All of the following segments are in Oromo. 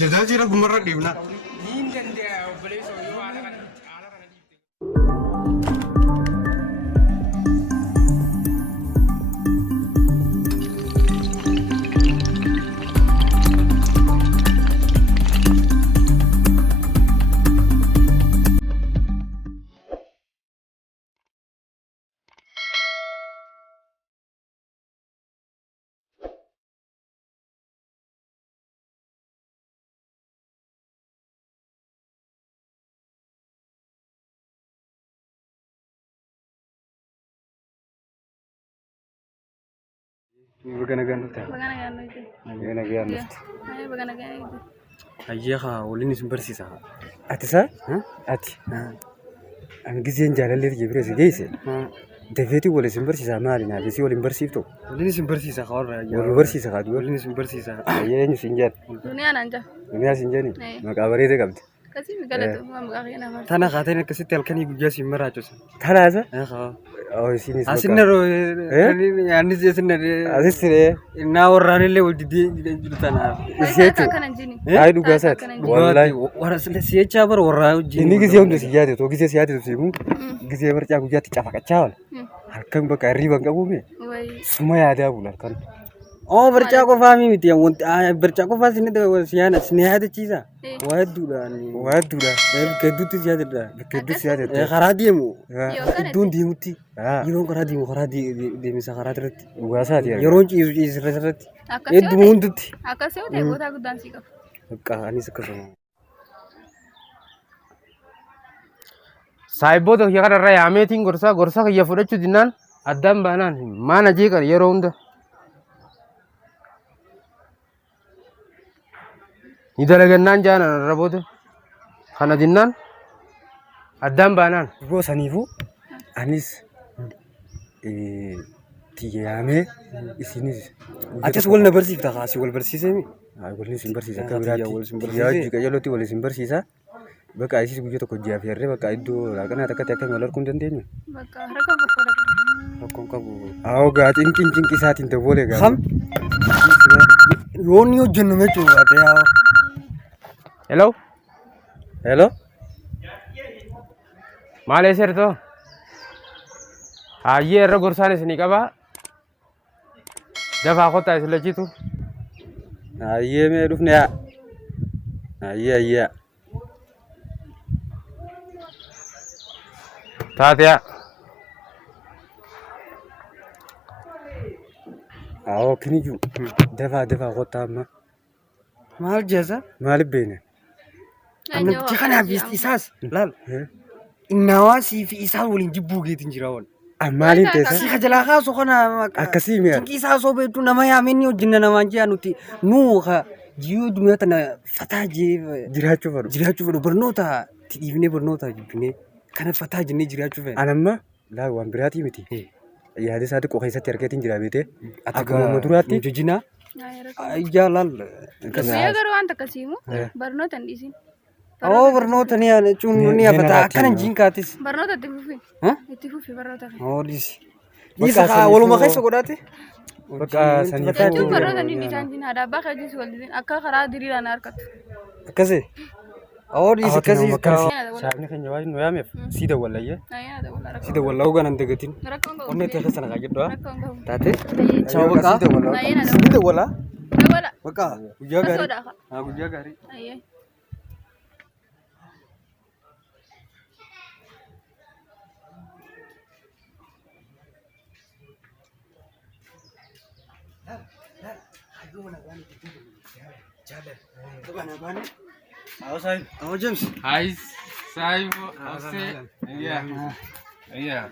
Jajal jira gumarra dibna. Bagana ganduta. Bagana ganduta. Bagana ganduta. Ayyaha olin isin barsiisa. Ati sa? Ati. An gizeen jaalallee jibree si geesse. Dafeeti wal isin barsiisa maali naa bisi wal hin barsiiftu. Olin isin barsiisa qawarra. Wal barsiisa qaadu. Olin isin barsiisa. Ayyeen isin jaan. Duniyaa naan jaa. Duniyaa isin jaani. Maqaa bareedee qabdi. Kasii galatu maqaa kee nama. Tana qaateen akkasitti halkanii guyyaa siin maraachuusa. Tanaasa? Oh isinis maqaa. Asinaroo anis asinaree. Asisiree. Naa warraanillee wal diddee jiru tanaaf. Isheetu. Kanan jini. Ayi dhugaasaati. Wallahi. Warra si'echaa bara warraa wajjin. Inni gisee hundi si yaade too gisee si yaade simu. Gisee marcaa guyyaatti cafaqachaa oola. Halkan bakka hirriiban qabuume. Suma yaadaa bula halkan. Oh bercak kofa miti yang bercak kofa sini tuh siapa sini ada cisa, waduh dah, kedut sih ada, kedut sih ada, karadi mu, itu di muti, yang karadi di misal karadi, biasa dia, yang is resret, itu mundut, akasnya udah buat aku dansi kok, kah ini sekarang, saya bodoh ya karena raya ametin gorsa kayak fuda cudinan, adam banan, mana jika ya ronda. Idalagannan jaanan raboota kana dinnaan addaan baanaan goosaniifu anis tiyaamee isinis achas wal na barsiifta kaasi wal barsiisemi wal isin barsiisa akka biraatti yaa qayyalooti wal isin barsiisa bakka isis guyyaa tokko ji'aaf yarree bakka iddoo laaqanaa takkatti akka mal arguu hin dandeenyu bakka rakkoon qabu haa gaatiin cincinqi isaatiin daboolee gaafa yoonni hojjennu jechuudha yaa Hello? Hello? Maal sirto? Ayyee irra gorsaan isinii qaba. Dafaa kottaa isin lachitu. Ayyee mee dhufne yaa. Ayyee. Taate yaa. Awoo kiniju. Dafaa kottaa amma. Maal jeesa? Maal beene? Namtichi kanaaf isaas laal innawaa fi isaa waliin jibbuu geetiin jira wal. Maaliin teessa? Si hajalaa kaasoo kana akkasii mi'a. Cinqii isaa soo beektu nama yaamini hojjenna namaan ji'a nuti nuu jiyyuu dunyyaa tana fataa jee jiraachuu fedhu barnoota dhiifnee barnoota jibbinee kana fataa jennee jiraachuu fedhu. Anamma laal waan biraatii miti. Yaada isaa xiqqoo keessatti argatiin jira beetee. Akkuma duraatti. Jajjinaa. Ijaa laal. Biyya garuu waan takkasiimu barnoota hin dhiisin. Oh barnoota ni ada cuma ni apa tak kan jingkatis. Barnoota itti fufi barnoota. Oh dis. Bisa walau makai sekodate. Baka sanita. Itu barnoota ni disanjin ada bakal jis walidin akka karaa diriiraan harkatu. Akkasi. Oh dis akkasi. Saabni kan jawaabin nu yaamef sida wallayya. Sida wallahu ganan degatin. Onne teessa sana kajeddo. Taate. Ciao baka. Sida wala. Baka. Guyyaa gaarii. Guyyaa gaarii. Oh James. Hai, saya iya. Iya.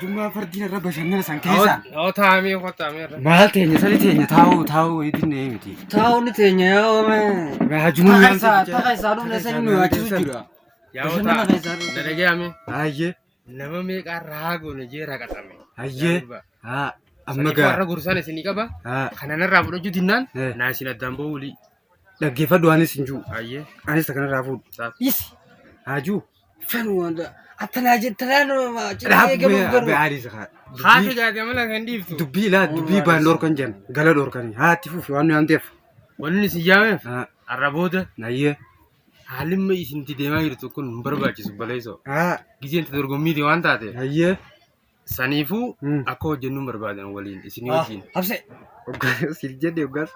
Cuma fardina irra bashannana san keessa. Taa'amee qotaamee. Maal teenya sali teenya taa'u idinne miti. Taa'u ni teenya yaa ome. Raajuma maal ta'a isaa dhumne san nu yaachisu jira. Yaa ta'a. Dalagame. Ayye. Nama meeqa raagoon jeera qatame. Ayye. Amma warra gorsaan isinii qaba. Kanarraa fudhachuu dinnaan naasin addaan ba'uuli. Dhaggeeffadhu anis hin jiru. Ayyee. Anis kanarraa fuudhu. Is. Haajuu. Fanu anda. Atana jetran ma. Haati gaatee mala kan dhiiftu. Dubbii baan dhorkan jan gala dhorkanii haati fufi waan yaamteef. Wanni si yaameef arraboota Nayyee. haalimma isinti deemaa jirtu kun hin barbaachisu baleessoo. Haa. Giseen dorgommiiti waan taate. Nayyee. Saniifuu akka hojjennu hin barbaadan waliin isin wajjin. Habse. Sil jedhe oggaas.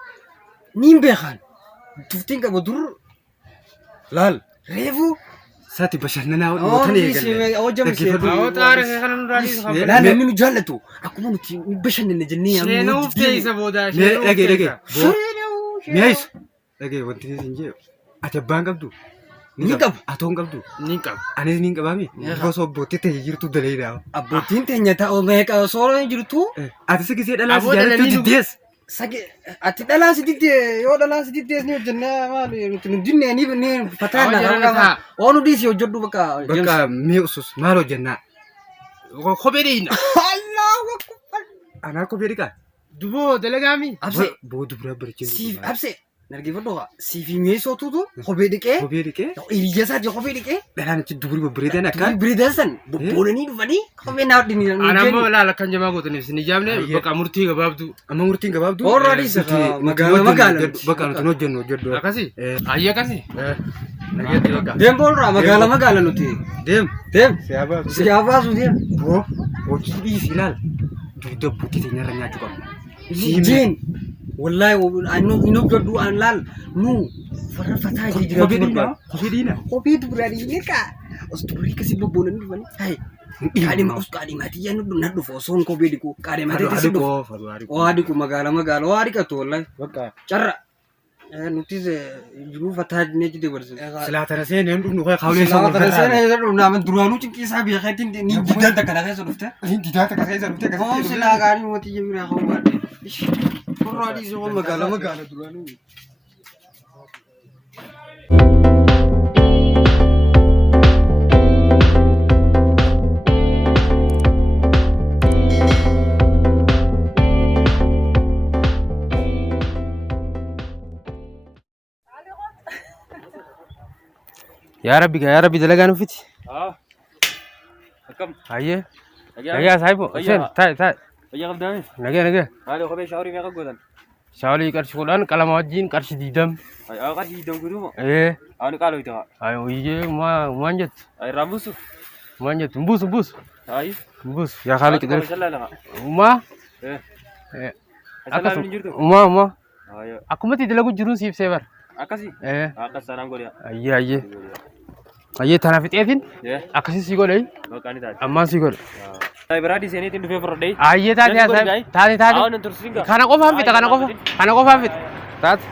Niin beekan. Tuftiin qaba dur. Laal. Reefu. Sati bashannanaa mootan eegalle. Laal namni nu jaallatu. Akkuma nuti bashannanne jennee Sheenuu uffee isa boodaa. Dhagee. Mi'aayis. Dhagee wanti isin jee. Ati abbaan qabdu. Ni qaba. Atoon qabdu. Ni qaba. Anis ni qabaami. Osoo abbootii ta'e jirtu daleedha. Abbootiin teenya ta'uu meeqa sooroo jirtu? Ati si gisee dhalaa si jaallattu diddees. Ati dhalaa si diddee yoo dhalaa si diddees ni hojjennaa maali nuti nu dinnee ni fataanna qaba. Oonu dhiisi hojjedhu bakka. Bakka mee usus maal hojjennaa? Kophee dhiina. Allahu akbar. Anaa kophee dhiqaa? Duboo dalagaami. Abse. Booda biraa barichee. Siif abse. Nargeeffadhu siifi mi'eessootutu kophee dhiqee. Kophee dhiqee. Hiriyaa isaati kophee dhiqee. Dhalaan itti dubarii babbareedan akka. Biriidan san bobboolanii dhufanii kophee naa hodhanii. Anammoo laala kan jamaa gootaniif isin ijaabne bakka murtii gabaabdu. Amma murtiin gabaabdu. Orraadis magaala. Bakka nuti hojjennu. Akkasi. Ayya akkasi. Deem boolraa magaala nuti. Deem. Siyaa baasu deem. Boo. Hojii dhiisi ilaal. Dugda buutii teenyarra nyaachuu qabna. Jeen. Wallahi ino joddu an laal nu farra fataa jira. Kophee dhiina. Kophee dubranii ni ka. Os durii kasi bobboolanii dhufanii. Hai. Qaadhimaati yaa na dhufu osoo kophee dhiqu. Qaadhimaati kasi dhufu. Waa dhiqu magaala waa dhiqatu wallahi. Bakka. Carra. Nuti jiruu fataa jennee jide barsiisa. Silaatana seenee hin dhufnu kawaa kawulee isaa. Silaatana seenee hin dhufnu nama duraanuu cinqiisaa beekatiin ni didaata kana keessa dhufte. Ni didaata kana keessa dhufte. Oo silaa gaarii mootii jabira haa baadhe. Orraadis yoo magaala duraanuu. Ya Rabbi dalagaan uffiti. Akkam. Hayyee. Nagaa saahibu. Isheen taa'e. Fayyaa qabdaame. Nagaa. Haadha kophee shaaworii meeqa gootan? Shaaworii qarshii 10 qalama wajjin qarshii 20. Qarshii 20 guutuuma. Ani qaaloo itti haa. Ayo wiyyee maan jettu. Irraan buusu. Maan jettu mbuusu. Ayi. Mbuusu yaa khaalii qidar. Umaa. Akkas ni jirtu. Umaa. Akkumatti dalagu jiruun siif seebar. Akkasi. Akkas sanaan godha. Ayyee tanaaf ixeetiin akkasii si godhe Maqaan taate. ammaan si godhe. Biraadii seeniitiin dhufee fudhadhee. Ayyee taate. Awwan tursiinga. Kana qofaan fixa taate.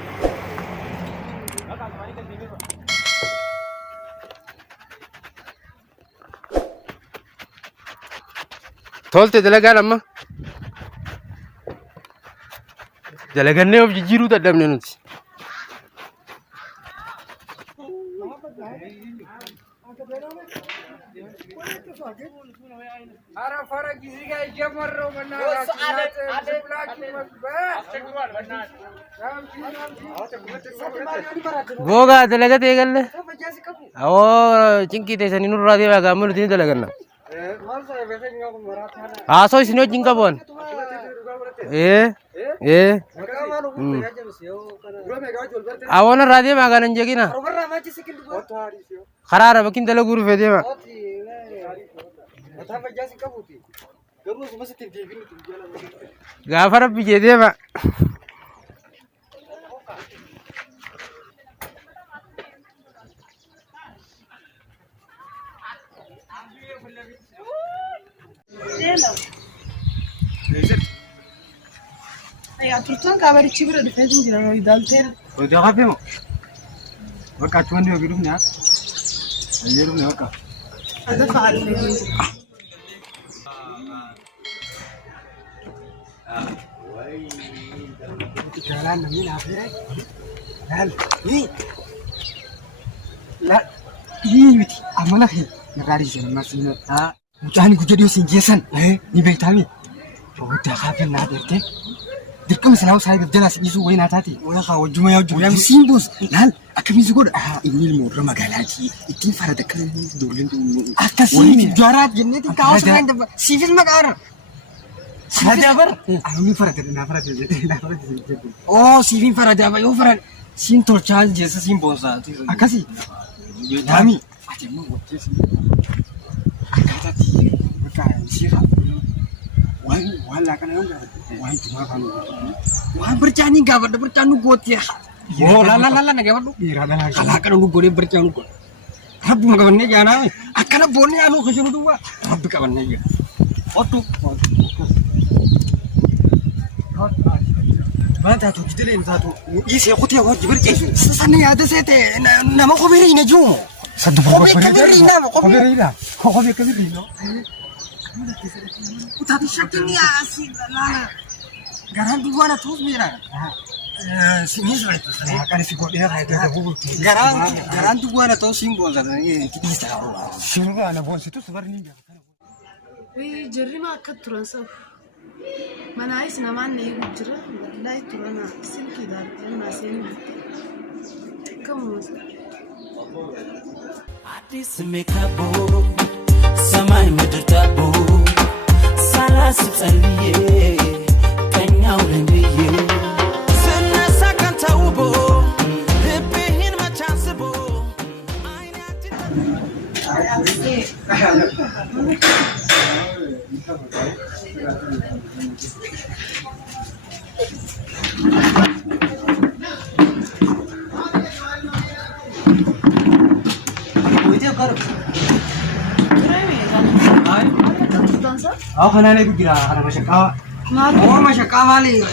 Tolte dalagaan amma. Dalagannee of jijjiiruu dadhabne nuti. Goga dalaga tegalle. Awoo cinqii teessanii nurraa deemaa gaamma nuti ni dalaganna. Haasoo isin wajjin qabuun. Awwoon irraa deemaa kan hin jeqina. Karaara bakki dalaguu dhufee deema. Gaafa rabbi jee deema. Turtan kabarichi bira dhufeetu jira daltee. Hojii hafee moo? Bakka achi wanni yookiin dhufne haa? Ayyee dhufne bakka. Ada faadhee. Jalan namni naafire. Laal miti amala kee nagaari jedhan maasina. Mucaan gujjadii siin geessan ni beektaami. Hojii hafee naa dheertee Dirqama sinaa saayib jala sibisu wayna taati. Wala haa wajjuma yaa wajjuma. Wayam simbus laal akkamitti godha? Inni ilmoo irra magaalaati. Ittiin farada kan ijoolleen akkasii jaraat jenneeti kaa'u sireen dabba siifis maqaara. Farada bar. Ani farada na farada jedhe. Oh siifin farada ba yoo farada siin tolchaa jeessa siin boonsaa. Akkasii. Daami. Ati immoo wajjisi. Akkaataatti bakka siifa. Waan laaqana yoo gaafate waan tumaa kan Waan bercani gaafadha bercanu gootee. Oh la na gaafadhu. dhiiraa dhalaa qaba. Alaaqana nu godhee bercanu godha. Rabbi ma qabannee jaanaa akkana boonnee yaanuu kashiru duwwaa. Rabbi qabannee jira. Ottu. Waan taatu gidilee taatu dhiisee kutee hojii barceessu. Sanni yaada seete nama kophee hin jirumo. Saddu Kophee kabirri nama kophee. Kophee kophee kabirri no. Utaati shakkini asii lala. Garaan duwwaana tuus miira. Simis reetu. Kan si godhee raayidee buuti. Garaan duwwaana ta'uu siin boonsatanii kiisa haroora. Simba na boonsitu sabarni. Jirri ma akka turan sabu. Manaayis namaan na eegu jira. Wallahi turana silkii daardii na seenii. Kamuus. አዲስ ሜካቦ ሰማይ ምድር ታቦ ሳላስብ ጸልዬ ቀኛው ለንብዬ ስነሳ ቀን ተውቦ ልቤህን መች አስቦ Aku kenal itu kira karena masyarakat. Oh masyarakat mali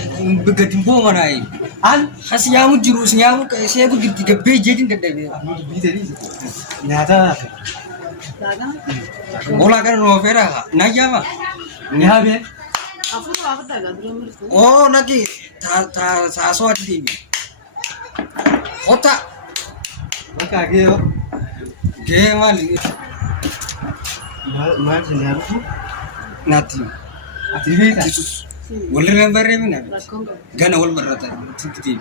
begatin bo manai. An hasiyamu jiru siyamu saya ku tiga beje din gede. Bisa ni. Nyata. Bola kan novera naya ma. Nyata be. Aku tuh aku tak ada dulu. Oh lagi ta saso ati. Kota Maka gitu. ge mali Mal sendiri. nati. Ati beta. Wal rembarre mina. Rakong ka. Gana wal barata tinti.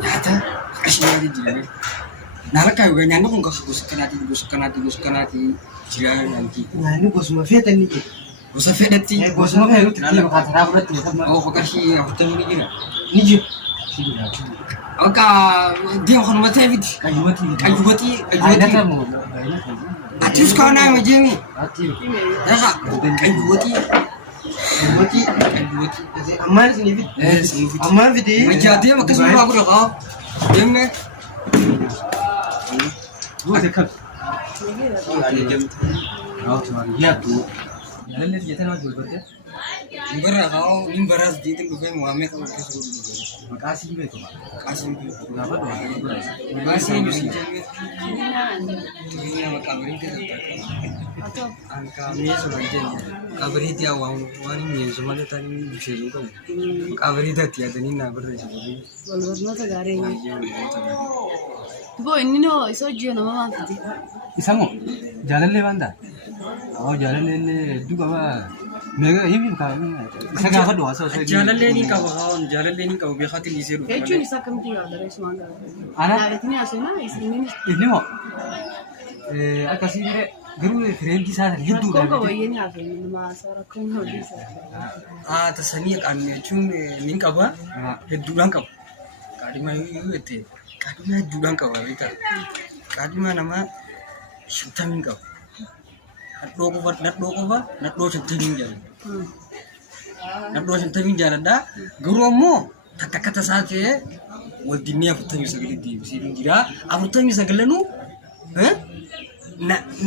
Nyata ashiya di jiru. Nalaka juga nyanda pun gus kanati jira nanti. Nah ini bos mafia ni. Gusa fedati. Bos mafia itu tidak lepas rapat ni sama. Oh kakashi hotel ni gina. Ni je. Oka dia hormati abid. Kayuwati. mu. Atis kau na me jemi. Ati. Dah kayuwati. Kayuwati. Amal sini bit. Amal bit. Majadi makas mu aku dah. Jemme. Dua dekat. Oh, ya tu. Jalan ni kita nak jual berapa? Nimbara kau nimbaras di tu bukan Muhammad kau kesur. Makasih be tu. Kasih. Kenapa tu? Kasih ni jemi. Ini nama kabarin kita. Atau Angka ni sebagai kabari dia wani ni semua tadi bisa juga. Kabari dia tiada ni nak berada sebagai. walwarno tagaare. Bo inni no iso jiyo nama maafiti. Isamu, jalan le banda. Oh jalan le juga ba. Mega ini bukan. Isa gak doa so. Jalan ni kau hawan, jalan ni kau biarkan di seru. Jechuun isa kamti yaada reessumaan gaafate. Ana? Laaletini haasofnaa isiniin Ini mo. Akkasii dire garuu fireendi isaa hedduu rakkoon qaba wayyeen haasofni nama haasaa rakkoon hojii isaa. Ah tasanii kan cun ni kau hedduudhaan qaba. Kadima itti kadima hedduudhaan qaba beektaa. Kadima nama shantamii qaba. Nadhoo shantamii jala. Nadhoo shantamii jaladha. Garuu ammoo takka akka tasaa ta'e waldinni 49 deebisee jira. 49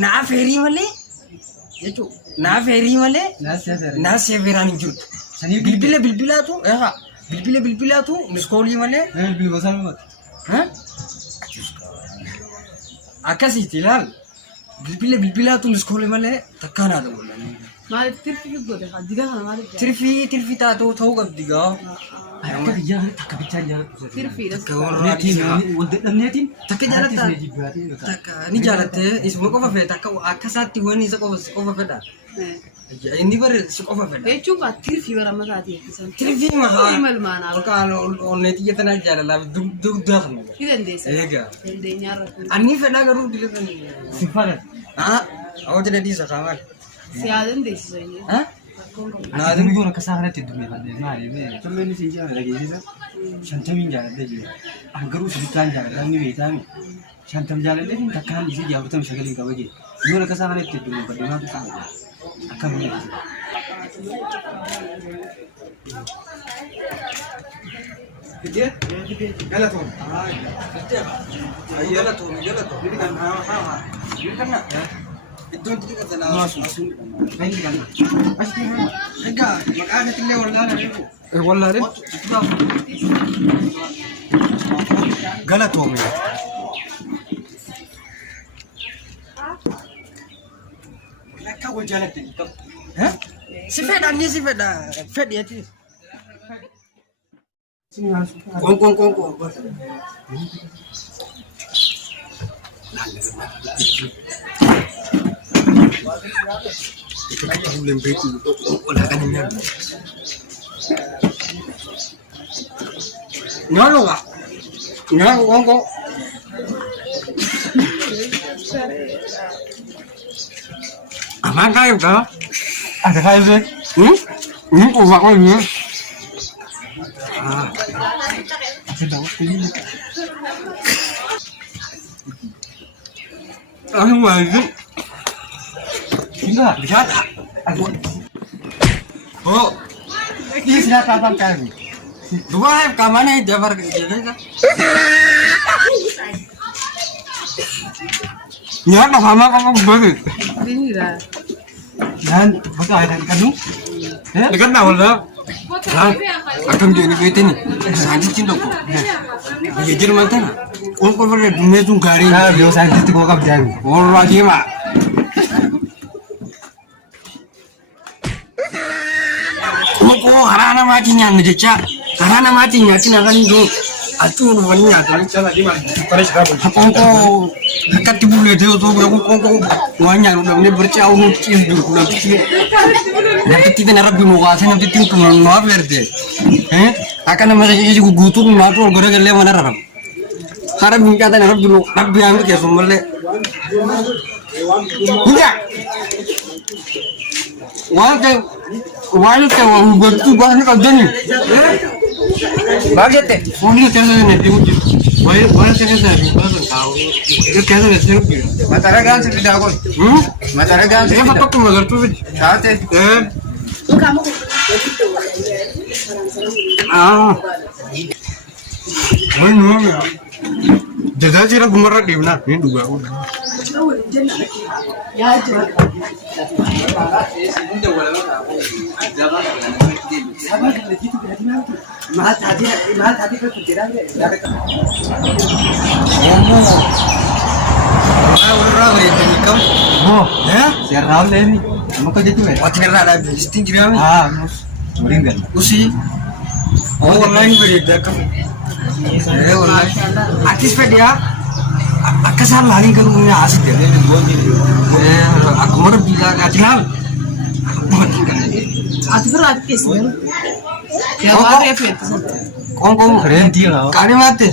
naaf heerii malee jechuudha. Naaf heerii malee naaf seeveraan hin jirtu. Bilbilaatu miskoolii malee. Akkasitti ilaal. Bilbilaatu miskoolii malee takkaan haadha wallan. Maaliif tirfi godhe digaa kana maaliif jaalladha? Tirfii taatoo ta'uu qabdi gaa. Akka biyyaa takka bichaan jaalatu. Firfiidhas. Akka warra Wanta dhabneetiin takka jaalatta. Takka ni jaalatte isuma qofa fedha akka isaatti wani isa qofa fedha. Inni bare isa qofa fedha. Jechuun kaa tirfii bara mataati eegsisan. Tirfii mahaa. Malmaanaa. Olkaan onneetii jettanaa jaalala dugdaa kan. Ni dandeessa. Egaa. Dandeenyaarra. Anni fedhaa garuu diletan. sifaadha. Awwaati dheedhiisa kaamal. Siyaa dandeessisa inni. Naaduu biyyoon akka isaa kanatti heddummeeffadhe maali? Tulleen isin jaalala dhageessisa. 50 jaaladha jira. Garuu sibittaan jaaladha ni beektaami. 50 jaaladha fi takkaan isii 49 qaba jira. Biyyoon akka isaa kanatti heddummeeffadhe maatu ta'a? Akka mul'atu. Galatoon. Galatoon. Iddoon itti dhiqatan asuun. Egaa maqaan illee wallaana reefu. Wallaalee. Galatoome. Akka wal jaalatte qabu. Si fedha ni si fedha fedhi ati. Kon. Bulan beku olah kan ini. Nyalo enggak? Nyalo kongko. Aman kayu kah? Ada kayu sih. Ini kok ini. Aku mau. Enggak, bisa. Oh, Ini sudah kapan kali? dua ke mana Jabar ke jaga? Ya, sama kamu bagi. Ini lah. Dan betul ada kandung. Dekat nak wala. Akan jadi begitu ni. Sangat cinta ko. Ye Jerman tan. Kau kau berde dunia tu gari. Nah, biasa itu kok kap jadi. Orang lagi mak. Kau harana mati ni anu jecha. Harana mati ni akan itu. Atu wani ni akan cakap di mana. Kau dekat di bulu itu tu kau wani anu ni bercau nuki dulu nanti. Nanti kita nak beli muka nanti kita tu nak berde. Akan nama saya juga gutur nak tu orang kerja mana ramai. Harap minta dan harap dulu nak biang tu kiasu malle. Enggak. Wajah orang bertu bahkan kau jadi. Bagus deh. Orang ni kerja ni dia uji. Wajah kerja ni bahkan kau. Dia kerja ni dia uji. Matara kan sih tidak aku. Matara kan sih. Apa tu magar tu? Saat Kamu Mana? Jasa sih aku marah di mana? Ini dua orang. ya coba. Orang beri kau. Oh, Ya? siar Raul ini. Kamu kau jadi apa? Wajib ada listing kira. Mus. Meninggal. Usi. Oh, online beri kau. Online. Artis dia. Akasar lari kan punya asik dia. Aku mau bilang ajaran. Ati berat kes ni. Ya baru ya fit. Kong. Keren dia lah. Kali mati.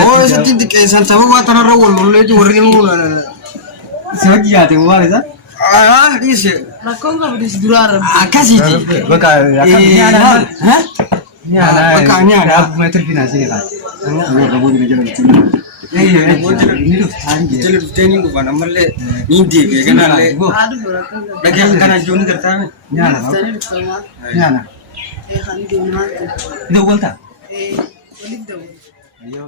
Oh, seperti kesan sama gua tanah rawol, mulai itu orang yang Siapa dia tu buat itu? di sini. Rakong ka budis durar. Kasih ji. Bekal. Ini ada. Hah? Ini ada. Bekalnya ada. Aku meter finansi kan. Ini kamu di jalan itu. Ini tuh tadi. Jadi training gua nama le, ini dia kan le. Aduh berat. Lagi kan join kerja ni. Ini ada. Sana di sana. Ini ada. Kan di mana? Itu bukan tak? Balik dah. Ayo.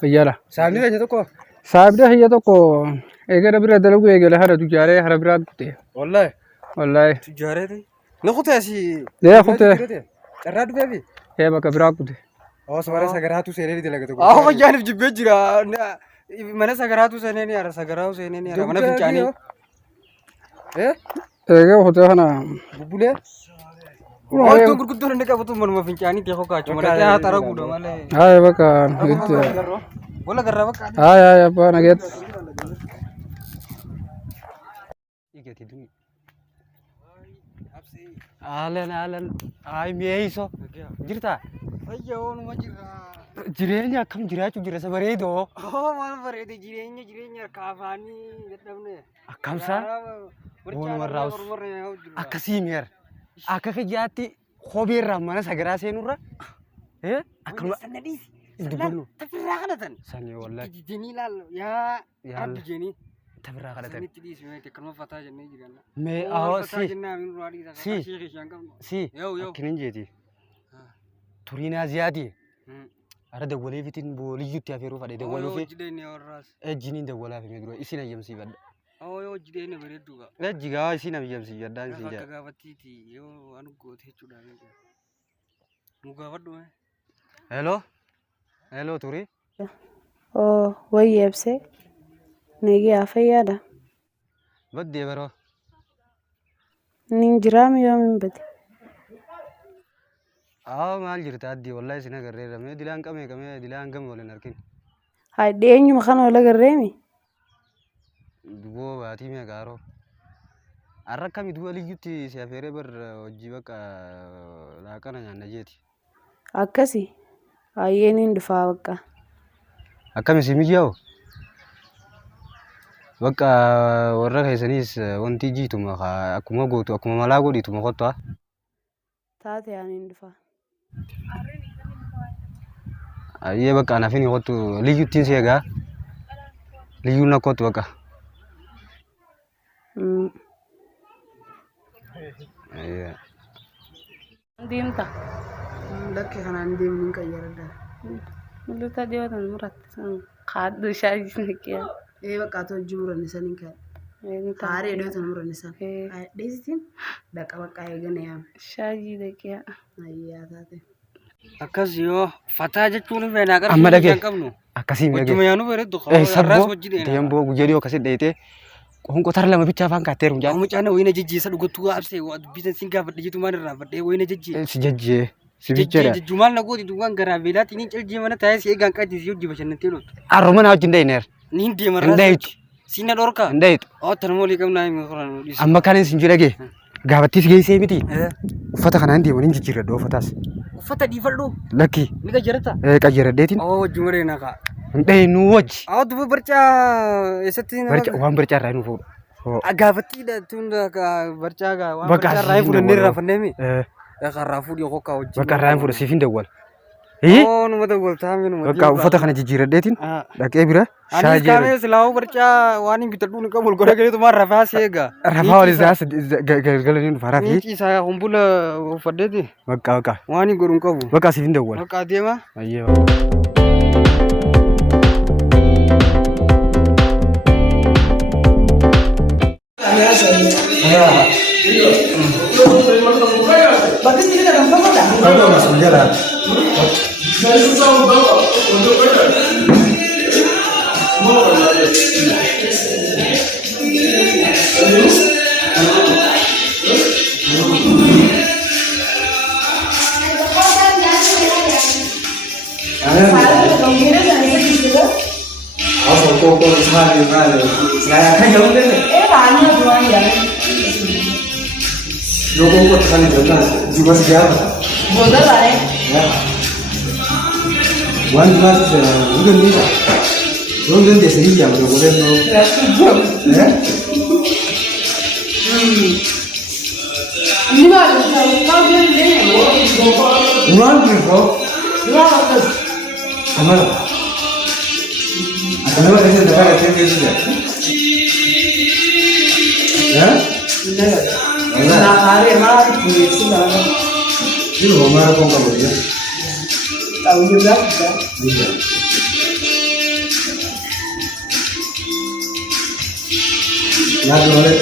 Fayyaala. Saamni keenya tokko. Saabdee hayya tokko eegala bira dalagu eegala hara tujaaree hara biraa kutee. Wallahi. Wallahi. Tijaareeti. Na kutee si. Dee kutee. Carraa dhufee fi. Bakka biraa kutee. Sabara sagaraatu seenee dalaga tokko. Fayyaaniif jibbee jira. Mana sagaraatu seenee ni ara sagaraa seenee ni ara mana fincaanii. Egaa kutee kana. Bubbulee. Wantoota gurguddoon inni qabatu manuma fincaanii teekoo kaachuu malee haa xaraguudha malee. Bakka. Wala garraa bakka. Abbaa nageet. Haalan mi'eessoo jirtaa? Fayyaa'oonuma jira. Jireenya akkam jiraachuu jira isa bareedoo. Maal bareede jireenya kaafaanii dadhabne. Akkamsaa? Akkasii mi'eera. Akka kiyyaatti kopheerraa mana sagaraa seenurra. Akkuma sanadhiisi. dubbannu. Tafirraa kadhatan. Sanii wallahi. Jijjiinii ilaallu yaa addu jeenii. Tafirraa kadhatan. Sanitti dhiisuu kanuma fataa jennee jiranna. Mee akkinin jeeti. Turiin Aziyaati. Ara dawwalee fitiin booliyyuutti hafeeruu fadhe dawwaluu fi. Ejjiniin dawwalaa fi dura isin ayyamsiifadha. Yoo jireenya bareedduudha. Ejjigaa isin ayyamsiifadhaan isin jaa. Akka gaafattiiti yoo anu goote jechuudha. Nu gaafadhu. Hello Turi. Wayyi ebsee. Negi afayyaadha. Baddee baroo. Nin jiraami yoomin bade. Maal jirta addii wallahi isin agarreera. Mee dilaan game waliin argin. Dhiyeenyuma kana wal agarreemi. Duboo baatii mee gaaroo. Har'a akkami du'a liyyuutti si afeeree bar hojii bakka laaqana nyaanna jeeti. Akkasi. Hayyeen dhufaa bakka. Akkami si mijaa'u? Bakka warra keessaniis wanti jiituma akkuma gootu akkuma malaa godhiituma kottaa. Taate yaaniin dhufaa. Ayyee bakka anaafin kottu liyyuuttiin si egaa. Liyyuun na kottu bakka. Deemta. Lakkee kanaan deemnuun qayyaradha. Mul'ata deematan muratte kaaddu shaayii nakkiya. Bakka ati hojii murannisanii kan. Haaree dheetan murannisan. Dheesitiin dhaqa bakka eegana yaam. Shaayii nakkiya. Ayyaa taate. Akkas yoo fataa jechuun feenaa gara amma dhagee qabnu. Akkasiin dhagee. Hojii mayaanuu bareeddu. Sabboo deemboo guyyaa dhiyoo akkasii dheetee qonkotara lama bichaa afaan kaatteeru hin jaallatu. Mucaan wayina jijjiisa dhugattuu absee biizinsiin gaafadhe jitu maal irraa fadhee wayina jijjii. Si jajjee. Si bichaadha. Jijjumaal na gooti duwwaan garaa beelaatiin hin caljii mana taa'ee si eegaan qaatti si hojii bashannantee loolu. Arruma na wajjin deeyineer. Ni hin deemarraa. Hindayitu. Siina dhorkaa. Hindayitu. Tan moolii qabnaa himi horan dhiisu. Amma kanin sin jedhage. Gaafattis geessee miti. Uffata kanaan deemanii jijjiirradha uffataas. Uffata dhiifadhu. Lakki. Ni qayyarata. Qayyaradheetiin. Wajji maree naa ka'a. Hindayinuu wajji. Duba barcaa eessatti. Waan barcaa irraa hin fuudhu. Gaafattiidha tun barcaa waan barcaa irraa hin fuudhannee irraa fanneemi. Karraa fuudhii hokkaa wajji. Bakka irraa hin fuudhu siif hin dawwala. Numa dawwaltaa minuma. Bakka uffata kana jijjiirradheetiin dhaqee bira shaayii jeera. Anis silaawuu barcaa waan hin bitadhu ni qabu godha galeetu maan rafaa seega. Rafaa wal isaas galgalanii dhufa rafii. Miici isaa humbula uffadheeti. Bakka. Waan hin godhu hin qabu. Bakka siif hin dawwala. Bakka adeema. Ayyee. Logo ko tani jona diwas jam. Boda lae. One class udah ni lah. Udah dia sendiri yang boleh no. Ini mah kau dia ni. One bro. Ya betul. Amal. Amal ini dah ada tempat dia. Ya? Na hari mari punya sila. Ini mau marah kok kamu ya? Tahu juga kita. Iya. Ya boleh.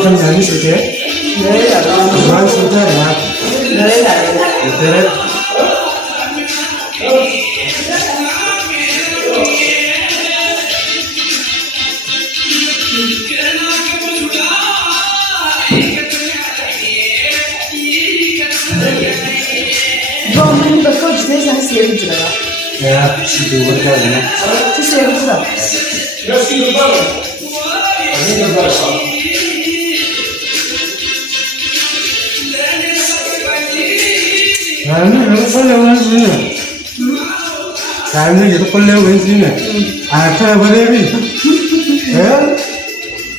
Akan nyanyi saja. Bukan sudah ya. Betul. Bom, ini bakal jadi saya sendiri juga. Ya, situ berkah ya. Itu saya juga. Kami itu lewat sini. Kami itu lewat sini. Apa boleh ni?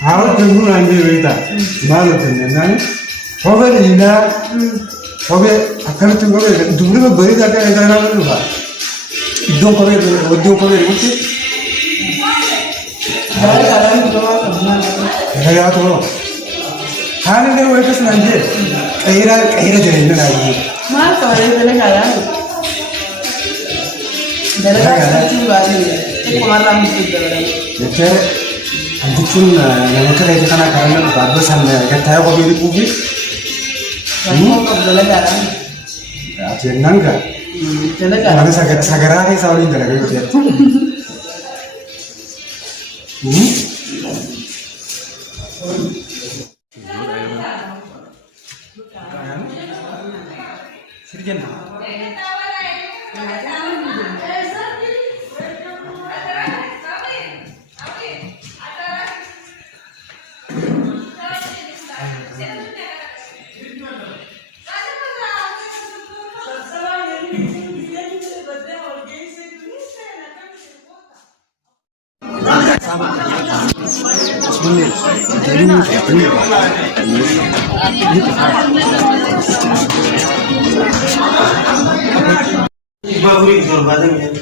Awak tunggu nanti kita. Malu dengan Hobi ini, hobi akan tunggu kita. Dulu beri jaga kita nak lupa. Dong hobi mesti. Ya tu. Hari ni orang kes nanti. Kira jadi ni lagi. Mal kalau ini kaya. Dari kasih juga ni. Kemarin itu juga. Jadi, anti cun nama kerja itu kan akan bagus anda. Kita tahu hobi itu puji. Kamu kalau jalan. Jenang kan? Jalan. Mana sagara ni sauli jalan itu.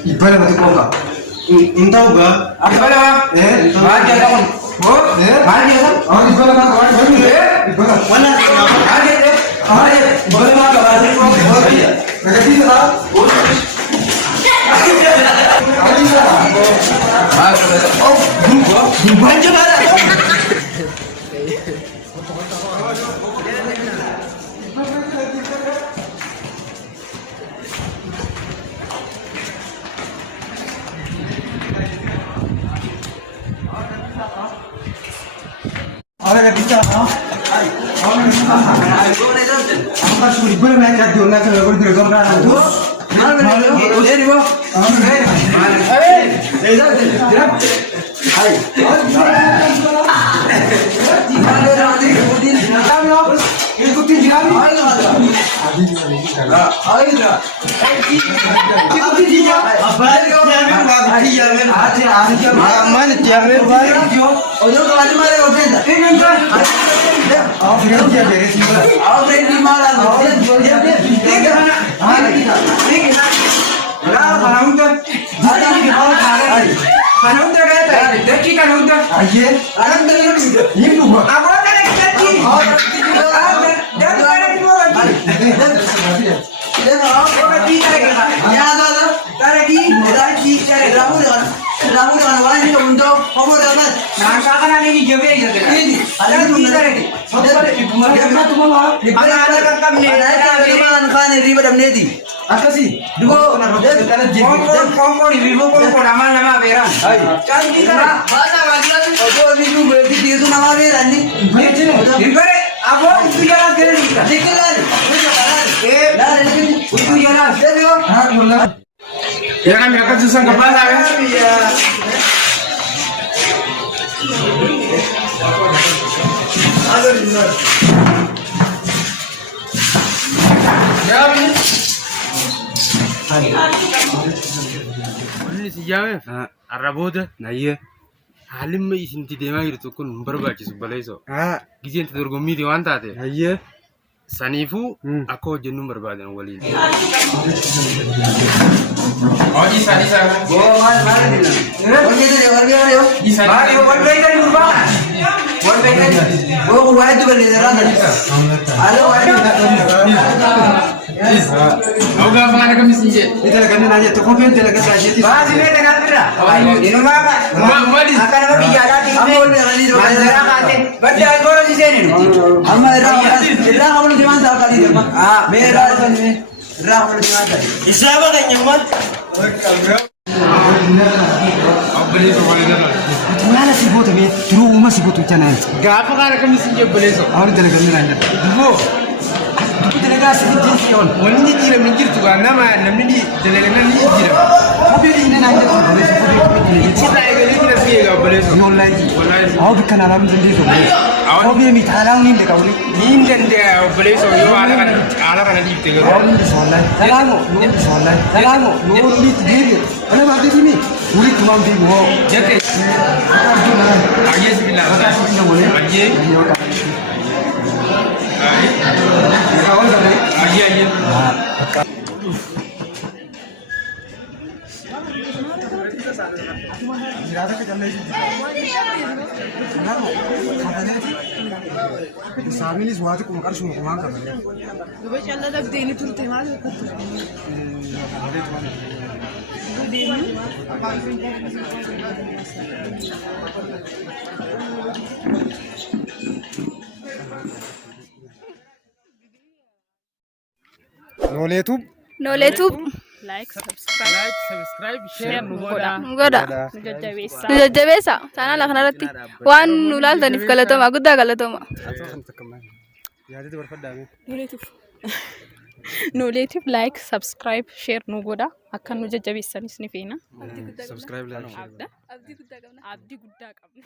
Ibarat mati koka. Entah juga. Apa lah? Bahagia kan? Oh, bahagia kan? Oh, ibarat kan? Ibarat. Mana? Bahagia deh. Bahagia. Ibarat mana? Bahagia. Bahagia. Negati tak? Oh, bukan juga. Orang yang bisa, orang yang bisa. Apa sih ibarat macam tu? Nak cakap berdua dengan orang tu. Jangan mereka susah kepala kan? Ini si Jawa, Arabota, na iya. Haalimma isinti deemaa jirtu kun hin barbaachisu baleessoo. Haa. Gizeen itti dorgommiiti waan taate. Hayyee. Saniifuu akka hojjennu barbaadan waliin. Hojii isaa. Oga faana kamis inje. Ita kan nanya tu kau kan jalan kerja jadi. Masih ni dengan berda. Ini mama. Akan apa bicara di sini? Masalah kate. Berda korang di sini. Amma irah kamu di mana kali ni? Merah kan ni. Irah kamu di mana? Isaba kan nyaman. Baleessoo waliin dhala. Mana si foto ni? Terus rumah si foto macam mana? Gaafa kana kamis inje baleessoo. Awak jalan kerja nanya. Duboo. Duku jalan si jinsi on. Wanni jira min jirtu ga nama namni di dalagan ni jira. Kopi ni nanya tu boleh. Kita egali jira fiye ga baleessoo. Wallahi. Awak bukan alam sendiri tu. Kopi ni thalang ni dekau ni. Niin dende baleessoo yo ala kana di tege. Awak ni soalnya. Thalango. Thalango. Nur ni diri. Mana mati sini? Uri tu mampu wo. Jate. Aye sibila. Aye. Aye. Samini suatu kumkar semua kumangkar. Gubay siya na nagdini turte nga. Noleetub. Like, subscribe, share nu godha. Godha. Nu jajjabeessa. Chaanala kanarratti waan nu ilaaltaniif galatoomaa guddaa galatooma. Noleetiif like, subscribe, share nu godha. Akka nu jajjabeessanis ni feena. Subscribe like. Abdii guddaa qabna.